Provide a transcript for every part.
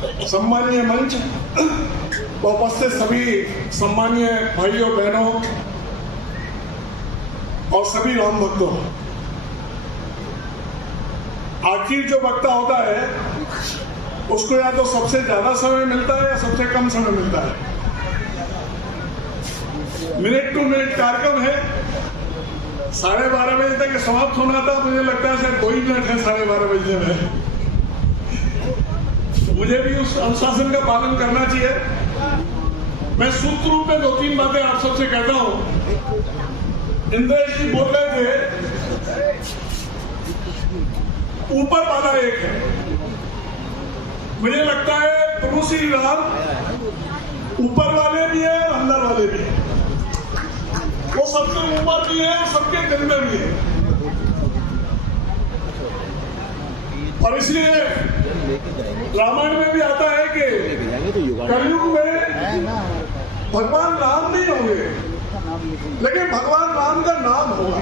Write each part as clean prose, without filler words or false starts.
सम्मानीय मंच, उपस्थित सभी सम्मानीय भाइयों बहनों और सभी राम भक्तों, आखिर जो वक्ता होता है उसको या तो सबसे ज्यादा समय मिलता है या सबसे कम समय मिलता है। मिनट टू मिनट कार्यक्रम है, 12:30 बजे तक समाप्त होना था। मुझे लगता है शायद 2 ही मिनट है 12:30 बजे में। तो मुझे भी उस अनुशासन का पालन करना चाहिए। मैं सूत्र रूप में 2-3 बातें आप सबसे कहता हूं। इंद्रेश जी बोल रहे थे ऊपर वाला एक है। मुझे लगता है प्रभु श्री राम ऊपर वाले भी है और अंदर वाले भी है। वो सबसे ऊपर भी है और सबके दिल में भी है। और इसलिए रामायण में भी आता है कि कलयुग में भगवान राम नहीं होंगे, लेकिन भगवान राम का नाम होगा।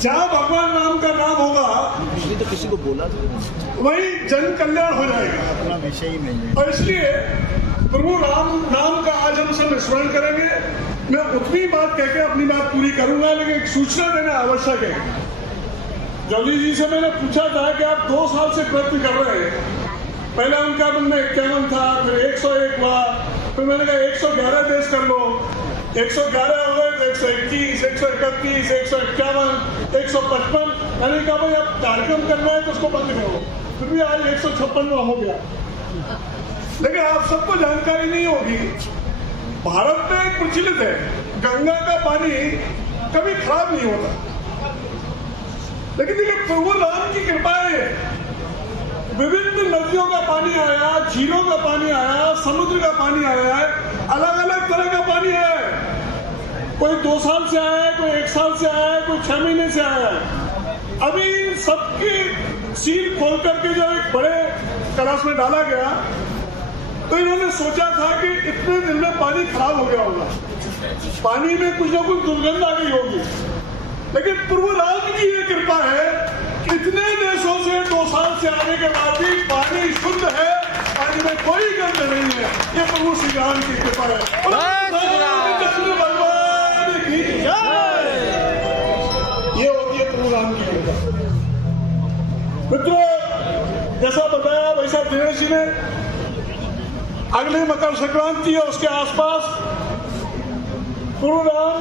जहां भगवान राम का नाम होगा तो किसी को बोला वही जन कल्याण हो जाएगा। अपना विषय ही नहीं है। और इसलिए प्रभु राम नाम का आज हम सब स्मरण करेंगे। मैं उतनी बात कहकर अपनी बात पूरी करूंगा, लेकिन एक सूचना देना आवश्यक है। जल्दी जी से मैंने पूछा था कि आप 2 साल से प्रयत्न कर रहे हैं। पहले उनका मन में 51 था, फिर 101 हुआ, फिर मैंने कहा 111 देश कर लो। 111 हो गए तो 121, 131, 151, 155। मैंने कहा भाई अब कार्यक्रम करना है तो उसको बंद करो। फिर भी आज 156 हो गया। लेकिन आप सबको जानकारी नहीं होगी, भारत में एक प्रचलित है, गंगा का पानी कभी खराब नहीं होता। लेकिन देखिए प्रभु राम की कृपा है, विभिन्न नदियों का पानी आया, झीलों का पानी आया, समुद्र का पानी आया है, अलग अलग तरह का पानी है। कोई 2 साल से आया है, कोई 1 साल से आया है, कोई 6 महीने से आया है। अभी सबकी सील खोल करके जब एक बड़े कलश में डाला गया तो इन्होंने सोचा था कि इतने दिन में पानी खराब हो गया होगा, पानी में कुछ ना कुछ दुर्गंध आ गई होगी। लेकिन प्रभु राम की ये कृपा है, इतने देशों से 2 साल से आने के बाद भी पानी शुद्ध है, पानी में कोई गंध नहीं है। ये प्रभु श्री राम की कृपा है। भगवान की जय। ये होती है प्रभु राम की कृपा। मित्रों, जैसा बताया वैसा दिनेश जी ने, अगले मकर संक्रांति है, उसके आसपास प्रभु राम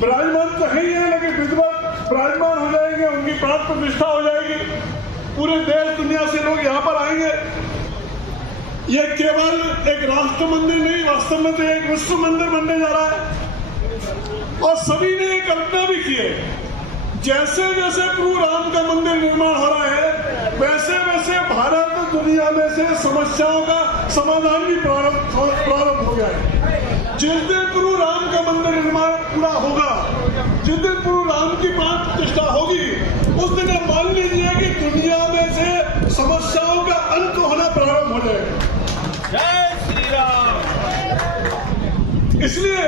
विराजमान तो है ही है, लेकिन विधिवत विराजमान हो जाएंगे, उनकी प्राण प्रतिष्ठा हो जाएगी। पूरे देश दुनिया से लोग यहाँ पर आएंगे। ये केवल एक राष्ट्र मंदिर नहीं, वास्तव में तो एक विश्व मंदिर बनने जा रहा है। और सभी ने एक कल्पना भी की है, जैसे जैसे प्रभु राम का मंदिर निर्माण हो रहा है, वैसे वैसे भारत दुनिया में से समस्याओं का समाधान भी प्रारंभ हो गया है। जिस दिन प्रभु राम का मंदिर निर्माण पूरा होगा, जिस दिन प्रभु राम की प्राण प्रतिष्ठा होगी, उस दिन मान लीजिए कि दुनिया में से समस्याओं का अंत होना प्रारंभ हो जाएगा। जय श्री राम। इसलिए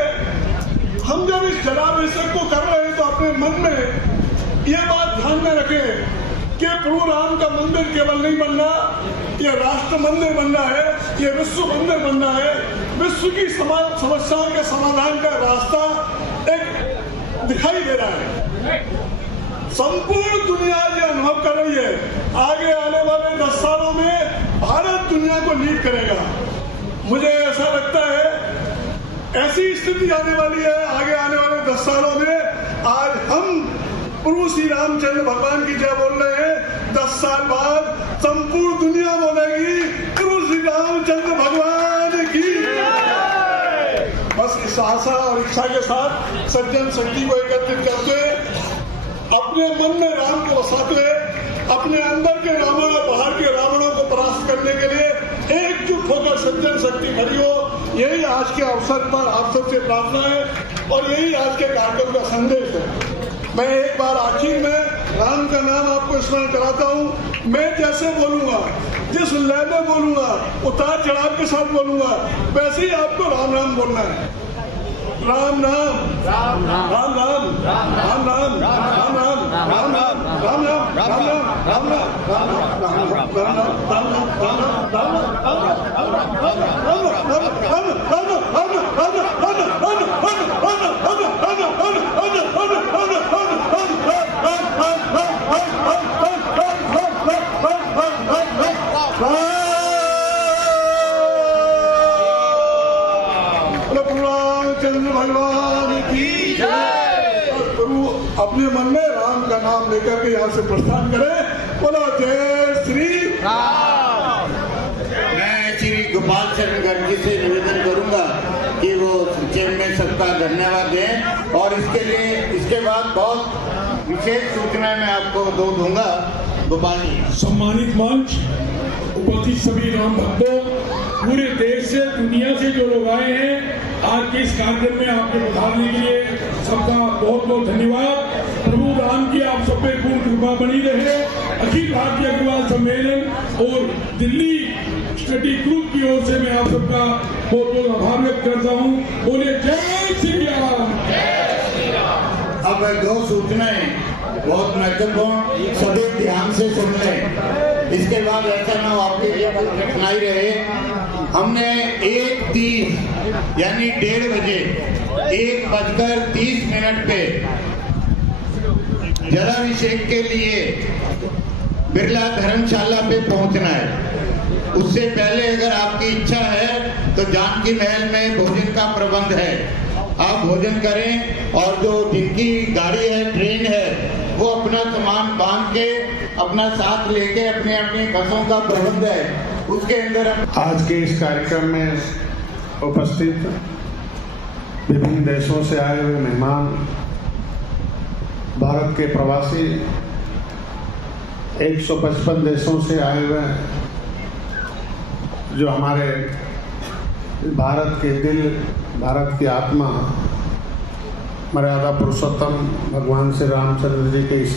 हम जब इस जलाभिषेक को कर रहे हैं तो अपने मन में ये बात ध्यान में रखें कि प्रभु राम का मंदिर केवल नहीं बनना, ये राष्ट्र मंदिर बनना है, ये विश्व मंदिर बनना है। विश्व की समस्याओं के समाधान का रास्ता एक दिखाई दे रहा है। संपूर्ण दुनिया ये अनुभव कर रही है, आगे आने वाले 10 सालों में भारत दुनिया को लीड करेगा। मुझे ऐसा लगता है ऐसी स्थिति आने वाली है आगे आने वाले 10 सालों में। आज हम प्रभु श्री रामचंद्र भगवान की जय बोल रहे हैं, 10 साल बाद संपूर्ण दुनिया बोलेगी प्रभु श्री रामचंद्र भगवान की। बस इस आशा और इच्छा के साथ सज्जन शक्ति को एकत्रित करते, अपने मन में राम को बसाते, अपने अंदर के रावण और बाहर के रावणों को परास्त करने के लिए एकजुट होकर सज्जन शक्ति खड़ी हो। यही आज के अवसर पर आप सबसे प्रार्थना है और यही आज के कार्यक्रम का संदेश है। मैं एक बार आखिर में राम का नाम आपको स्मरण कराता हूँ। मैं जैसे बोलूंगा, जिस लय में बोलूंगा, उतार चढ़ाव के साथ बोलूंगा, वैसे ही आपको राम राम बोलना है। राम नाम, राम राम, राम राम, राम राम, राम राम, राम राम, राम राम राम राम राम चंद्र भगवान की जय। प्रभु अपने मन में राम का नाम लेकर के यहाँ से प्रस्थान करें। बोलो जय श्री राम। मैं श्री गोपाल शरण गर्ग जी से निवेदन करूंगा कि वो संक्षेप में सबका धन्यवाद दें और इसके लिए इसके बाद बहुत विशेष सूचना मैं आपको दूंगा। गोपाल जी। सम्मानित मंच, उपस्थित सभी राम भक्तों, पूरे देश से दुनिया से जो लोग आए हैं आज के इस कार्यक्रम में आपके पधारने के लिए सबका बहुत बहुत धन्यवाद। प्रभु राम की आप सब पे पूर्ण कृपा बनी रहे। अखिल भारतीय अग्रवाल सम्मेलन और दिल्ली स्टडी ग्रुप की ओर से मैं आप सबका बहुत बहुत आभार व्यक्त करता हूँ। बोले जय श्री राम। अब दो सूचनाएं बहुत महत्वपूर्ण, सभी ध्यान से सुन लें। इसके बाद ऐसा ना हो आपके लिए कठिनाई रहे। हमने 1:30 यानी 1:30 बजे 1:30 पे जलाभिषेक के लिए बिरला धर्मशाला पे पहुंचना है। उससे पहले अगर आपकी इच्छा है तो जानकी महल में भोजन का प्रबंध है, आप भोजन करें और जो जिनकी गाड़ी है, ट्रेन है, वो अपना सामान बांध के अपना साथ लेके अपने अपनी बसों का प्रबंध है उसके अंदर। आज के इस कार्यक्रम में उपस्थित विभिन्न देशों से आए हुए मेहमान, भारत के प्रवासी, 155 देशों से आए हुए जो हमारे भारत के दिल, भारत की आत्मा, मर्यादा पुरुषोत्तम भगवान श्री रामचंद्र जी के इस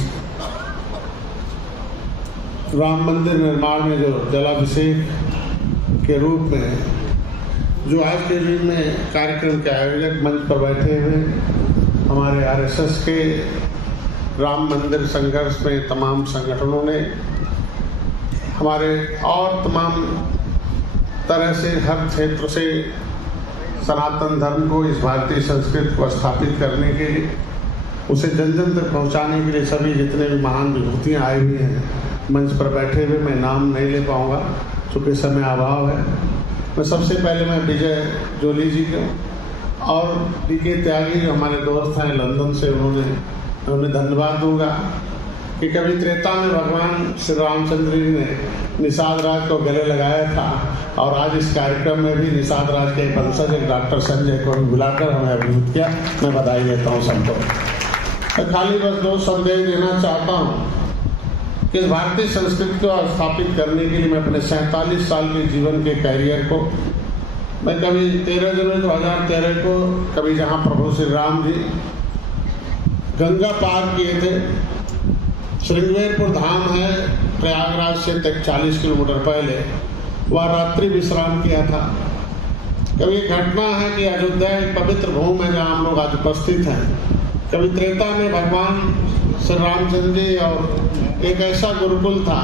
राम मंदिर निर्माण में जो जलाभिषेक के रूप में जो आज के दिन में कार्यक्रम के आयोजक मंच पर बैठे हुए हमारे आरएसएस के राम मंदिर संघर्ष में तमाम संगठनों ने, हमारे और तमाम तरह से हर क्षेत्र से सनातन धर्म को, इस भारतीय संस्कृति को स्थापित करने के लिए, उसे जन जन तक पहुँचाने के लिए सभी जितने भी महान विभूतियाँ आई हुई हैं मंच पर बैठे हुए, मैं नाम नहीं ले पाऊँगा चूँकि समय अभाव है। मैं सबसे पहले मैं विजय जोली जी को और डीके त्यागी जो हमारे दोस्त हैं लंदन से, उन्हें धन्यवाद दूंगा कि कभी त्रेता में भगवान श्री रामचंद्र जी ने निषाद राज को गले लगाया था और आज इस कार्यक्रम में भी निषाद राज के वंशज डॉक्टर संजय को बुलाकर हमें अभिभूत किया। मैं बधाई देता हूँ सबको। मैं खाली बस दो संदेश देना चाहता हूँ कि इस भारतीय संस्कृति को स्थापित करने के लिए मैं अपने 47 साल के जीवन के कैरियर को, मैं कभी 13 जनवरी 2013 को कभी जहाँ प्रभु श्री राम जी गंगा पार किए थे, श्रृंगेरपुर धाम है प्रयागराज से 40 किलोमीटर पहले, वह रात्रि विश्राम किया था। कभी घटना है कि अयोध्या एक पवित्र भूमि है जहाँ हम लोग आज उपस्थित हैं। कभी त्रेता में भगवान श्री रामचंद्र जी और एक ऐसा गुरुकुल था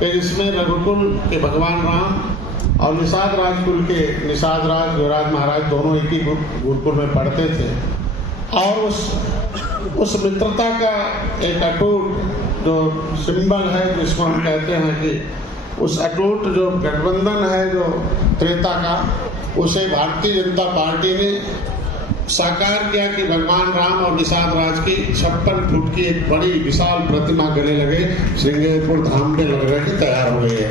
कि जिसमें रघुकुल के भगवान राम और निषाद राजकुल के निषाद राज युवराज महाराज दोनों एक ही गुरुकुल में पढ़ते थे। और उस मित्रता का एक अटूट जो सिंबल है, जिसको हम कहते हैं कि उस अटूट जो गठबंधन है जो त्रेता का, उसे भारतीय जनता पार्टी ने साकार किया कि भगवान राम और निषाद राज की 56 फुट की एक बड़ी विशाल प्रतिमा गले लगे श्रृंगेरपुर धाम में लग रही तैयार हो गई है।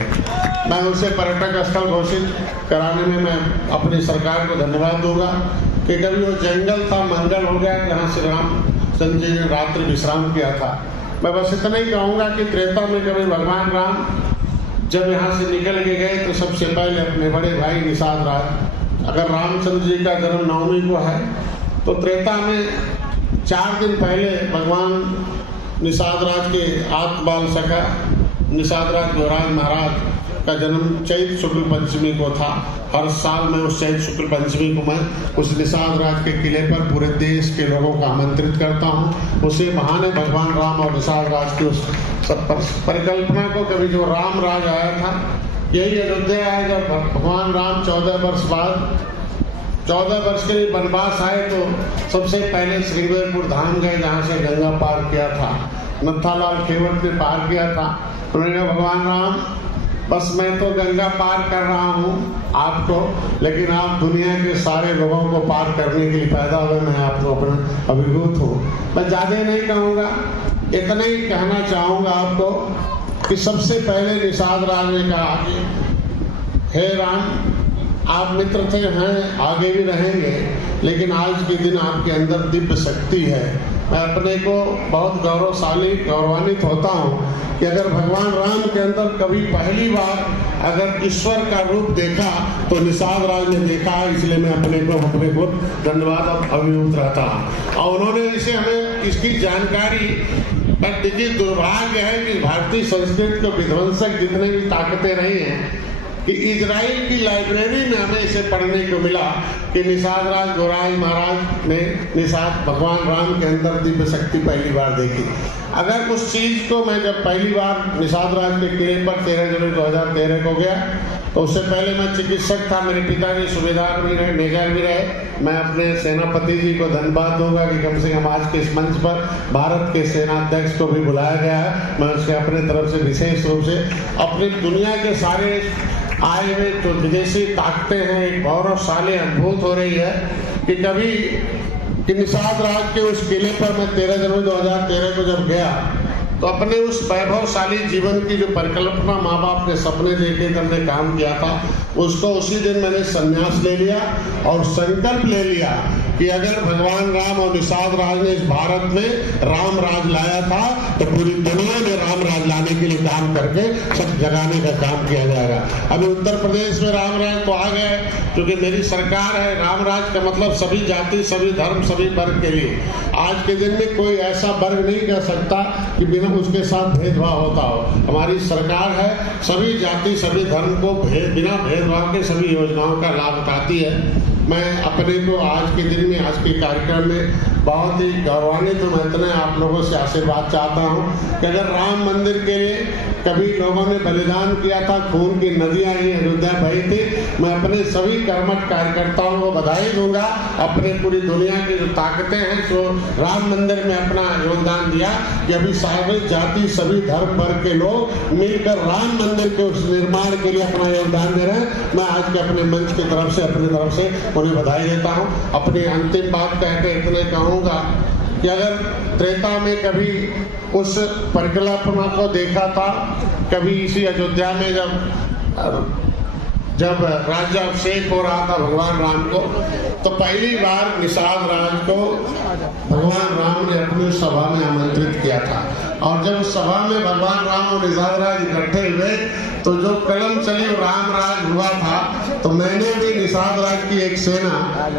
मैं उसे पर्यटक स्थल घोषित कराने में मैं अपनी सरकार को धन्यवाद दूंगा कि कभी वो जंगल था मंगल हो गया जहाँ श्री रामचंद्र जी ने रात्रि विश्राम किया था। मैं बस इतना ही कहूँगा कि त्रेता में कभी भगवान राम जब यहाँ से निकल के गए तो सबसे पहले अपने बड़े भाई निषाद राज, अगर रामचंद्र जी का जन्म नवमी को है तो त्रेता में 4 दिन पहले भगवान निषाद राज के आत्म बाल सखा निषाद राज युवराज महाराज का जन्म चैत्र शुक्ल पंचमी को था। हर साल मैं उस चैत्र शुक्ल पंचमी को मैं उस निषाद राज के किले पर पूरे देश के लोगों को आमंत्रित करता हूँ। उसी बहाने भगवान राम और निषाद राज की उस परिकल्पना को, कभी जो राम राज आया था, यही अयोध्या है जब भगवान राम 14 वर्ष बाद 14 वर्ष के लिए वनवास आए तो सबसे पहले श्रीवेरपुर धाम गए, जहाँ से गंगा पार किया था। नत्थालाल खेवट ने पार किया था। उन्होंने कहा भगवान राम, बस मैं तो गंगा पार कर रहा हूँ आपको, लेकिन आप दुनिया के सारे लोगों को पार करने के लिए पैदा हुए, मैं आपको अपना अभिभूत हूँ। मैं ज़्यादा नहीं कहूँगा, इतना ही कहना चाहूँगा आपको कि सबसे पहले निषाद राज ने कहा कि हे राम, आप मित्र थे, हैं, आगे भी रहेंगे, लेकिन आज के दिन आपके अंदर दिव्य शक्ति है। मैं अपने को बहुत गौरवान्वित होता हूँ कि अगर भगवान राम के अंदर कभी पहली बार अगर ईश्वर का रूप देखा तो निषाद राज ने देखा, इसलिए मैं अपने को धन्यवाद और अभिभूत रहता हूँ। और उन्होंने इसे हमें इसकी जानकारी, पर देखिए दुर्भाग्य है कि भारतीय संस्कृति को विध्वंसक जितने भी ताकतें रही हैं कि इजराइल की लाइब्रेरी में हमें इसे पढ़ने को मिला कि निषाद राज गोराज महाराज ने भगवान राम के अंदर दिव्य शक्ति पहली बार देखी। अगर उस चीज को मैं जब पहली बार निषाद राज के किले पर 13 जनवरी 2013 को गया तो उससे पहले मैं चिकित्सक था, मेरे पिताजी सूबेदार भी रहे, मेजर भी रहे। मैं अपने सेनापति जी को धन्यवाद दूंगा कि कम से कम आज के इस मंच पर भारत के सेनाध्यक्ष को भी बुलाया गया है। मैं उसके अपने तरफ से विशेष रूप से अपनी दुनिया के सारे आए हुए जो विदेशी ताकतें हैं, एक गौरवशाली अद्भुत हो रही है कि कभी कि निषाद राज के उस किले पर मैं 13 जनवरी 2013 को जब गया तो अपने उस वैभवशाली जीवन की जो परिकल्पना माँ बाप ने सपने देखे करने काम किया था, उसको उसी दिन मैंने संन्यास ले लिया और संकल्प ले लिया कि अगर भगवान राम और निषाद राज ने इस भारत में राम राज लाया था तो पूरी दुनिया में राम राज लाने के लिए काम करके सब जगाने का काम किया जाएगा। अभी उत्तर प्रदेश में राम राज तो आ गए, क्योंकि मेरी सरकार है। राम राज का मतलब सभी जाति, सभी धर्म, सभी वर्ग के लिए। आज के दिन में कोई ऐसा वर्ग नहीं कह सकता कि बिना उसके साथ भेदभाव होता हो। हमारी सरकार है, सभी जाति, सभी धर्म को बिना भेदभाव के सभी योजनाओं का लाभ उठाती है। मैं अपने को आज के दिन में, आज के कार्यक्रम में बहुत ही गौरवान्वित हूँ। मैं इतने आप लोगों से आशीर्वाद चाहता हूँ कि अगर राम मंदिर के लिए कभी लोगों ने बलिदान किया था, खून की नदियाँ ही अयोध्या बही थी, मैं अपने सभी कर्मठ कार्यकर्ताओं को बधाई दूंगा। अपने पूरी दुनिया की जो ताकतें हैं जो राम मंदिर में अपना योगदान दिया कि अभी सारे जाति, सभी धर्म वर्ग के लोग मिलकर राम मंदिर के उस निर्माण के लिए अपना योगदान दे रहे हैं। मैं आज के अपने मंच की तरफ से, अपनी तरफ से उन्हें बधाई देता हूँ। अपनी अंतिम बात कहकर इतने कहूँगा कि अगर त्रेता में कभी उस परिकल्पना को देखा था, कभी इसी अयोध्या में जब राज्याभिषेक हो रहा था भगवान राम को, तो पहली बार निषाद राज को भगवान राम ने अपनी सभा में आमंत्रित किया था। और जब सभा में भगवान राम और निषाद राज इकट्ठे हुए तो जो कलम चली राम राज हुआ था, तो मैंने भी निषाद राज की एक सेना,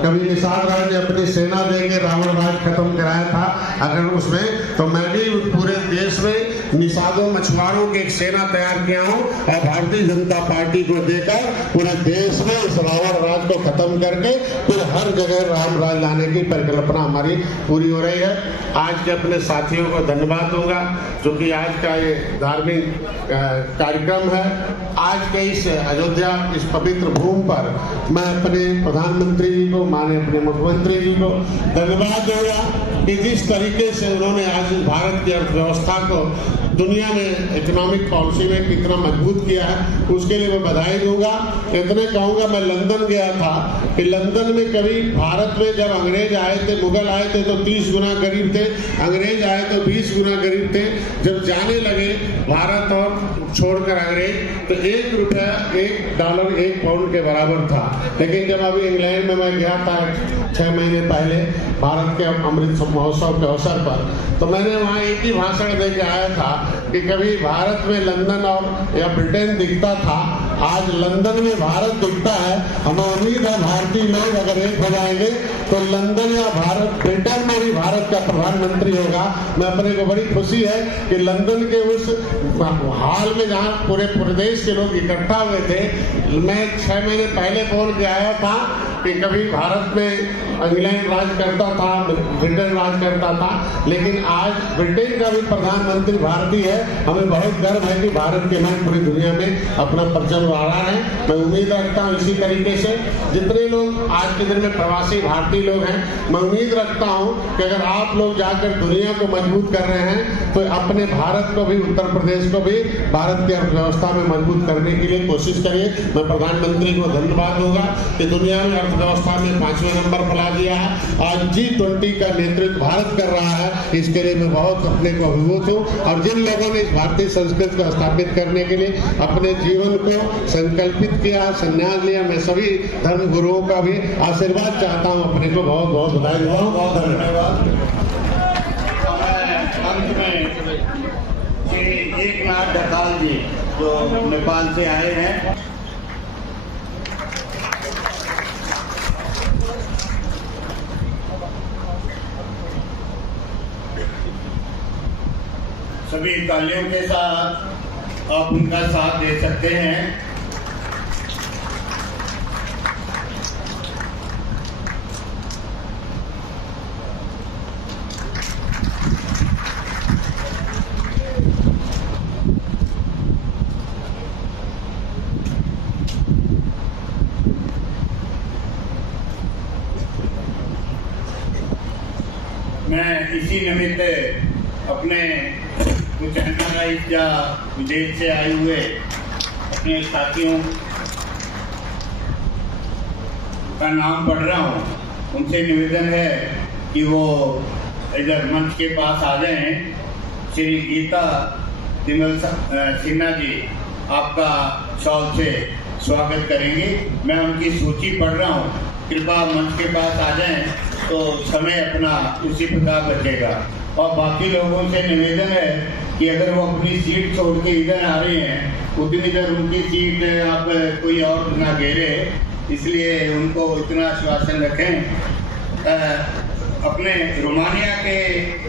कभी निषाद राज ने अपनी सेना देके रावण राज खत्म कराया था अगर उसमें, तो मैं भी पूरे देश में निषादों मछुआरों की एक सेना तैयार किया हूँ और भारतीय जनता पार्टी को देकर पूरे देश में इस रावण राज को खत्म करके फिर हर जगह राम राज लाने की परिकल्पना हमारी पूरी हो रही है। आज के अपने साथियों को धन्यवाद दूंगा, जो कि आज का ये धार्मिक कार्यक्रम है। आज के इस अयोध्या, इस पवित्र भूमि पर मैं अपने प्रधानमंत्री जी को, माने अपने मुख्यमंत्री जी को धन्यवाद दूंगा कि जिस तरीके से उन्होंने आज भारत की अर्थव्यवस्था को दुनिया में इकोनॉमिक पॉलिसी में कितना मजबूत किया है, उसके लिए मैं बधाई दूंगा। इतने कहूँगा, मैं लंदन गया था कि लंदन में कभी भारत में जब अंग्रेज आए थे, मुगल आए थे तो 30 गुना गरीब थे, अंग्रेज आए तो 20 गुना गरीब थे। जब जाने लगे भारत और छोड़कर अंग्रेज, तो 1 रुपया, $1, 1 पाउंड के बराबर था। लेकिन जब अभी इंग्लैंड में मैं गया था 6 महीने पहले भारत के अमृत महोत्सव के अवसर पर, तो मैंने वहाँ एक ही भाषण दे के आया था कि कभी भारत में लंदन और या ब्रिटेन दिखता था आज लंदन में भारत दिखता है। हमें उम्मीद है भारतीय लोग अगर एक हो जाएंगे तो लंदन या भारत ब्रिटेन में भी भारत का प्रधानमंत्री होगा। मैं अपने को बड़ी खुशी है कि लंदन के उस हाल में जहाँ पूरे प्रदेश के लोग इकट्ठा हुए थे, मैं 6 महीने पहले बोल के आया था कि कभी भारत में इंग्लैंड राज करता था, ब्रिटेन राज करता था, लेकिन आज ब्रिटेन का भी प्रधानमंत्री भारतीय है। हमें बहुत गर्व है कि भारत के नाम पूरी दुनिया में अपना परचम लहरा रहे हैं। मैं उम्मीद रखता हूँ इसी तरीके से जितने लोग आज के दिन में प्रवासी भारतीय लोग हैं, मैं उम्मीद रखता हूँ कि अगर आप लोग जाकर दुनिया को मजबूत कर रहे हैं तो अपने भारत को भी, उत्तर प्रदेश को भी भारत की अर्थव्यवस्था में मजबूत करने के लिए कोशिश करिए। मैं प्रधानमंत्री को धन्यवाद दूंगा कि दुनिया में अर्थव्यवस्था में 5वें नंबर फैला दिया है। आज G20 का नेतृत्व भारत कर रहा है, इसके लिए मैं बहुत अपने को अभिभूत हूँ। और जिन लोगों ने इस भारतीय संस्कृति को स्थापित करने के लिए अपने जीवन को संकल्पित किया, संन्यास लिया, मैं सभी धर्म गुरुओं का भी आशीर्वाद चाहता हूँ। अपने को बहुत बहुत बधाई देता हूँ। बहुत धन्यवाद। अंत में श्री एकनाथ ढकाल जी जो नेपाल से आए हैं, सभी तालियों के साथ आप उनका साथ दे सकते हैं। मैं इसी निमित्त अपने कुछ एनआरआई या विदेश से आए हुए अपने साथियों का नाम पढ़ रहा हूँ। उनसे निवेदन है कि वो इधर मंच के पास आ जाएं। श्री गीता तिमल सिन्हा जी आपका शॉल से स्वागत करेंगे। मैं उनकी सूची पढ़ रहा हूँ, कृपया मंच के पास आ जाएं तो समय अपना उसी प्रकार बचेगा। और बाकी लोगों से निवेदन है कि अगर वो अपनी सीट छोड़ के इधर आ रहे हैं, उतनी देर उनकी सीट आप कोई और ना घेरे, इसलिए उनको इतना आश्वासन रखें। अपने रोमानिया के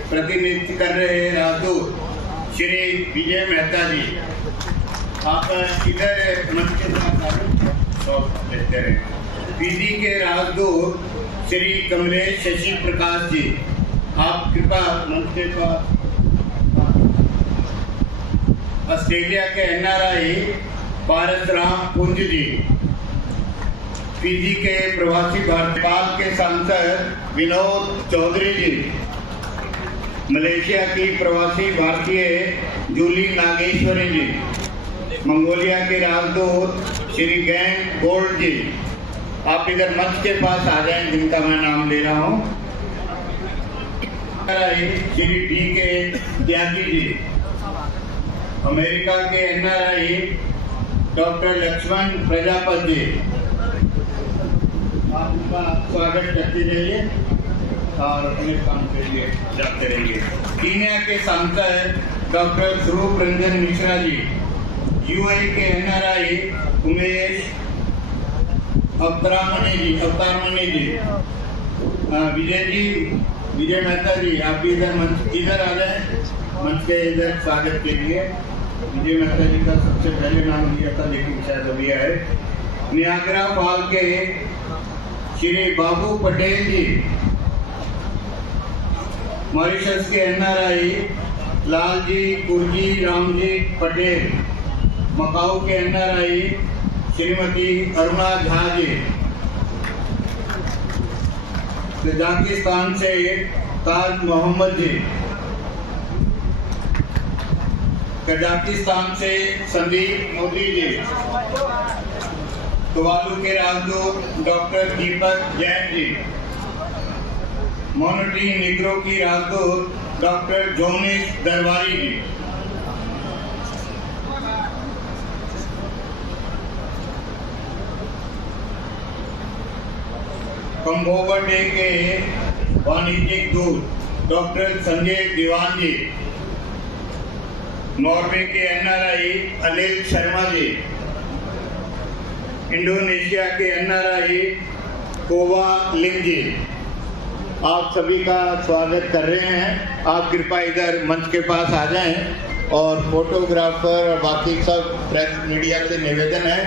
प्रतिनिधित्व कर रहे राजदूत श्री विजय मेहता जी, आप इधर मंच के साथ लेते रहे। पीजी के राजदूत श्री कमलेश शशि प्रकाश जी, आप कृपया मंच के पास। ऑस्ट्रेलिया के एनआरआई पारस राम पुंज जी, पीजी के प्रवासी भारतीय, नेपाल के सांसद विनोद चौधरी जी, मलेशिया की प्रवासी भारतीय जूली नागेश्वरी जी, मंगोलिया के राजदूत श्री गैंग गोल्ड जी, आप इधर मंच के पास आ जाएं जिनका मैं नाम ले रहा हूँ। श्री डी के त्यागी जी, अमेरिका के एनआरआई डॉक्टर लक्ष्मण प्रजापति जी, आप उनका स्वागत करते रहिए और अपने काम के लिए जाते रहिए। कीनिया के सांसद डॉक्टर स्वरूप रंजन मिश्रा जी, यूएई के एनआरआई उमेश अवतारमणि जी, विजय मेहता जी, आप इधर आ जाए मंच के इधर स्वागत के लिए। विजय मेहता जी का सबसे पहले नाम लिया था लेकिन शायद अभी आए। नियाग्रा फॉल के श्री बाबू पटेल जी, मॉरिशस के एनआरआई लालजी कुर्जी रामजी पटेल, मकाऊ के एनआरआई श्रीमती अरुणा झा जी, कजाकिस्तान से ताज मोहम्मद जी, कजाकिस्तान से संदीप मोदी जी, तुवालू के राजदूत डॉक्टर दीपक जैन जी, मोनटी निग्रो की राजदूत डॉक्टर जोनिस दरबारी जी, कंबोबटे के वाणिज्यिक दूत डॉक्टर संजय दीवान जी, नॉर्वे के एनआरआई अनिल शर्मा जी, इंडोनेशिया के एनआरआई कोवा लिम जी, आप सभी का स्वागत कर रहे हैं। आप कृपया इधर मंच के पास आ जाएं और फोटोग्राफर और बाकी सब प्रेस मीडिया से निवेदन है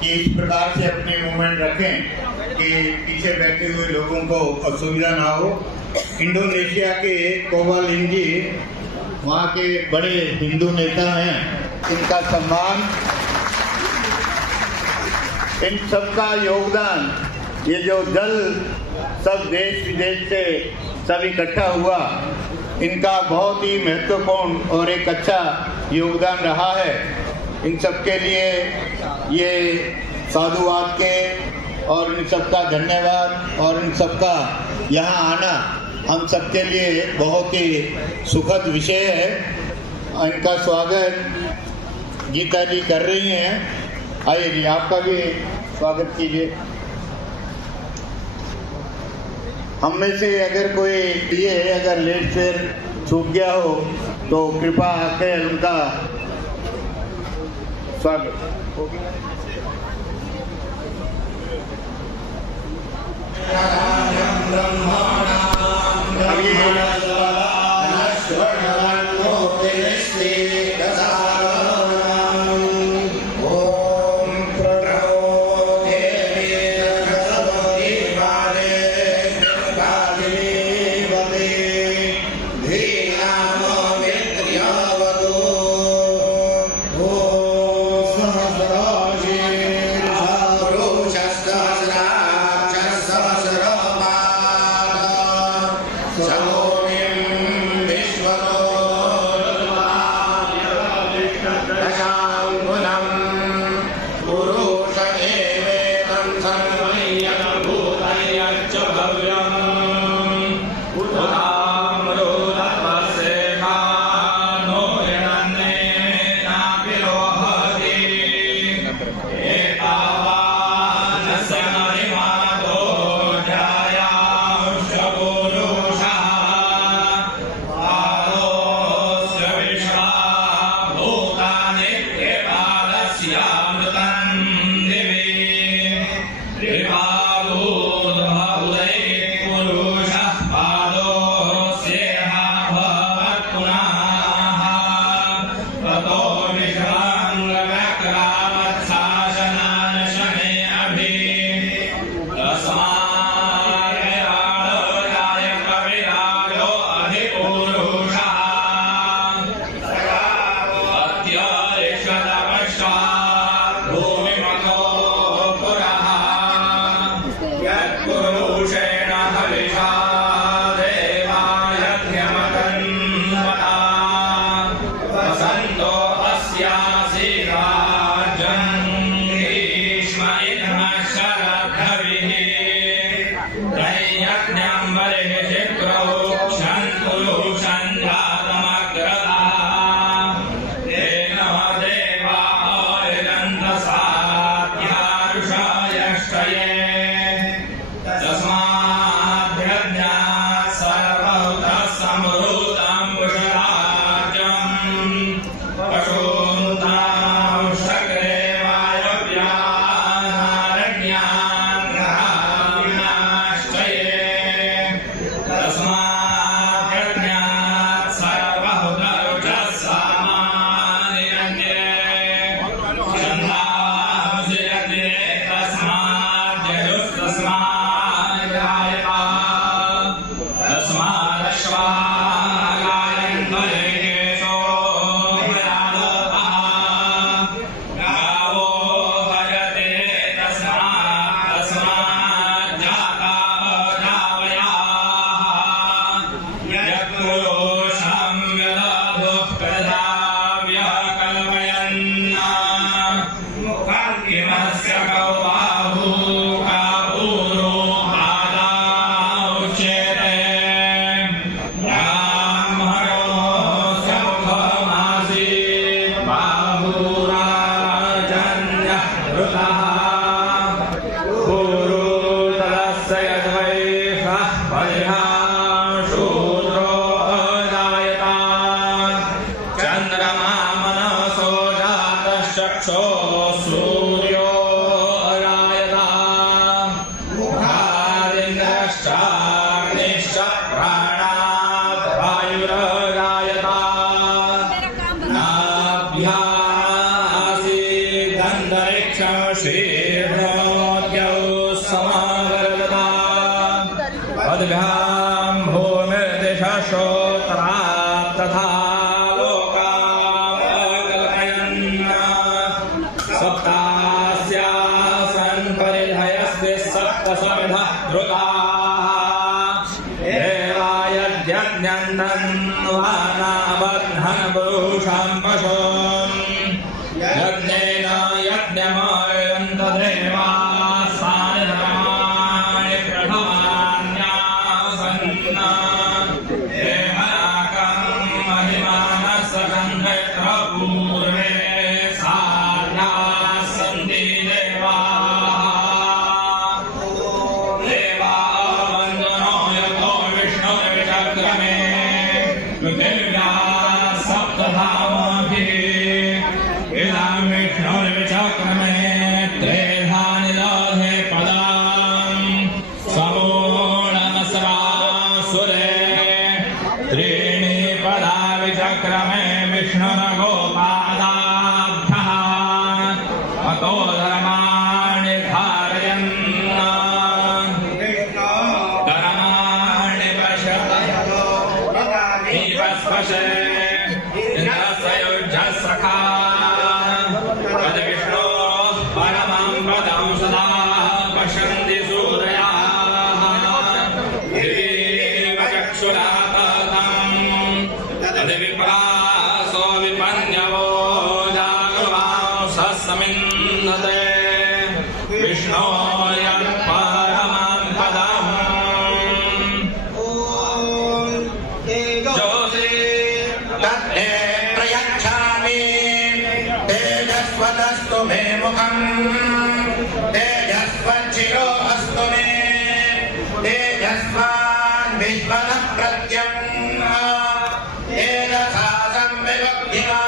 कि इस प्रकार से अपनी मूवमेंट रखें कि पीछे बैठे हुए लोगों को असुविधा ना हो। इंडोनेशिया के कोवा लिम जी वहाँ के बड़े हिंदू नेता हैं, इनका सम्मान, इन सबका योगदान, ये जो जल सब देश विदेश से सब इकट्ठा हुआ, इनका बहुत ही महत्वपूर्ण और एक अच्छा योगदान रहा है। इन सब के लिए ये साधुवाद के और इन सबका धन्यवाद और इन सबका यहाँ आना हम सबके लिए बहुत ही सुखद विषय है। इनका स्वागत गीता जी कर रही हैं। आइए जी, आपका भी स्वागत कीजिए। हम में से अगर कोई ये अगर लेट फेयर छूट गया हो तो कृपया आकर उनका स्वागत। चक्षो सूर्यो श्रीर्नमोऽद्यौ समागर्वता पद्भ्यां भूमिर्दिशश्रोत्रा तथा लोकामकल्पयन् सप्तास्यासन् परिधयस्ते सप्तसमिधः धृताः देवायज्ञन्नन्वानाबध्नन् पुरुषं पशून् यज्ञेन यज्ञमायन्त देवासानि धर्माणि प्रधान्यासन्न देहराकं महिमानसकन्धत्र पूर्वे सार्याः सन्ति देवावन्दनो यतो विष्णुर्विचक्रमे पृथिव्याः सप्तधामभिः इदं विष्णुर्विचक्रमे त्रेधानि लोहे पदां समूढमस्रासुरे त्रीणि पदा विचक्रमे विष्णुर्गोपादाभ्यः अतो धर्माणि धारयन् धर्माणि पश्यते इन्द्रस्य युज्यसखा तद्विष्णो परमं पदं सदा पश्यन्ति सूर्याः देव चक्षुराततं तद्विप्रासो विपन्यवो जागृवांसस्मिन्नते विष्णो यत्परमं पदम् तत्ते प्रयच्छामि तेजस्वदस्तु मे मुखम् तेजस्वच्छिरो अस्तु मे तेजस्वान् विश्वतः प्रत्यम् तेजसा संविभक्तिमा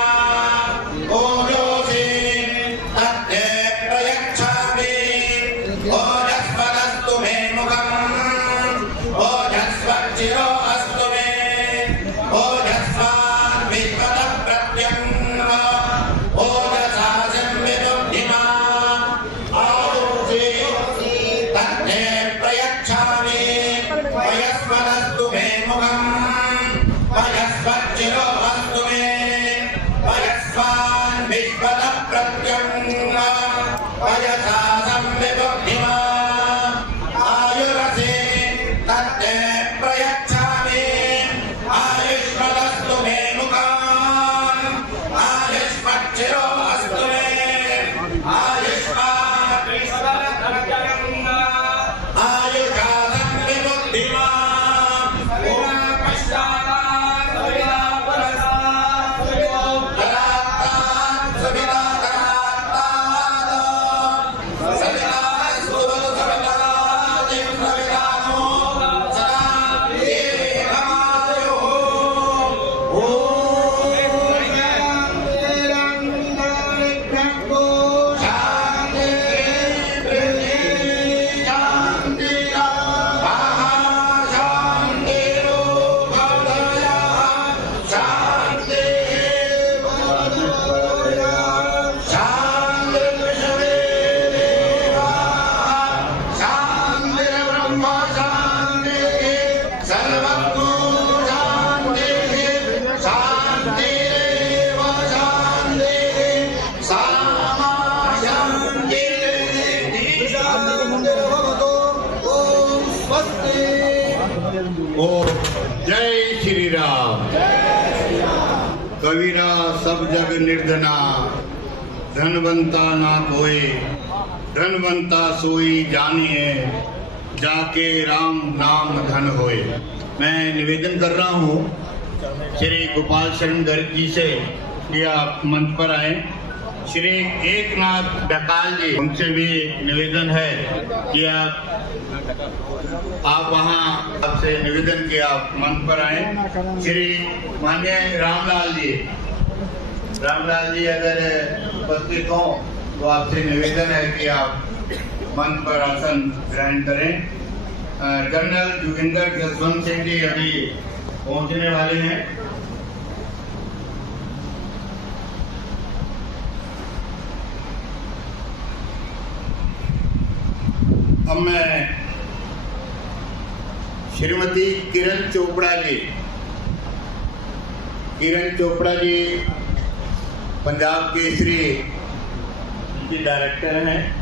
ओजोषि तत्ते प्रयच्छामि ओजस्वदस्तु मे मुखम् ओजस्वच्छिरो अस्तु मे ओजस्वान् विश्वतः प्रत्यम् ओजसा संविभक्तिमा आयुषि तत्ते प्रयच्छामि वयस्वदस्तु मे मुखम् वयस्वच्चिरो अस्तु मे वयस्वान् विश्वतः प्रत्यम् वयसा संविभक्तिमा आयुरसि तत्ते प्रयच्छामि आयुष्मदस्तु मे मुखान् आयुष्मच्चिरो अस्तु मे आयुष्मान् विश्वतः प्रत्यम् आयुषा संविभक्तिमा पुरा पश्चातात् सविता परस्तात् सवितोत्तरात्तात् सवितातरात्तात् सवितास्तु सवितादिं सवितानो सदा देवमायुः ॐ शान्ति पृथ्वी शान्ति महाशान्तिरो भवतः शान्तिः शान्तिर्विश्वे देवाः शान्तिर्ब्रह्म शान्तिः सर्वज्ञो शान्तिः शान्तिरेव शान्तिः सामा शान्तिः शान्तिर्भवतु ॐ स्वस्ति। ओम जय श्री राम। कबीरा सब जग निर्धना धनवंता ना कोई धनवंता सोई जानिए जाके राम नाम धन होए। मैं निवेदन कर रहा हूँ श्री गोपाल शरण गर्ग जी से कि आप मंच पर आए। श्री एकनाथ डकाल जी उनसे भी निवेदन है कि आप वहाँ आपसे निवेदन कि आप मंच पर आए। श्री माननीय रामलाल जी अगर उपस्थित हों तो आपसे निवेदन है कि आप मंच पर आसन ग्रहण करें। जनरल जोगिंदर जसवंत सिंह जी अभी पहुंचने वाले हैं। अब मैं श्रीमती किरण चोपड़ा जी पंजाब केसरी की डायरेक्टर हैं।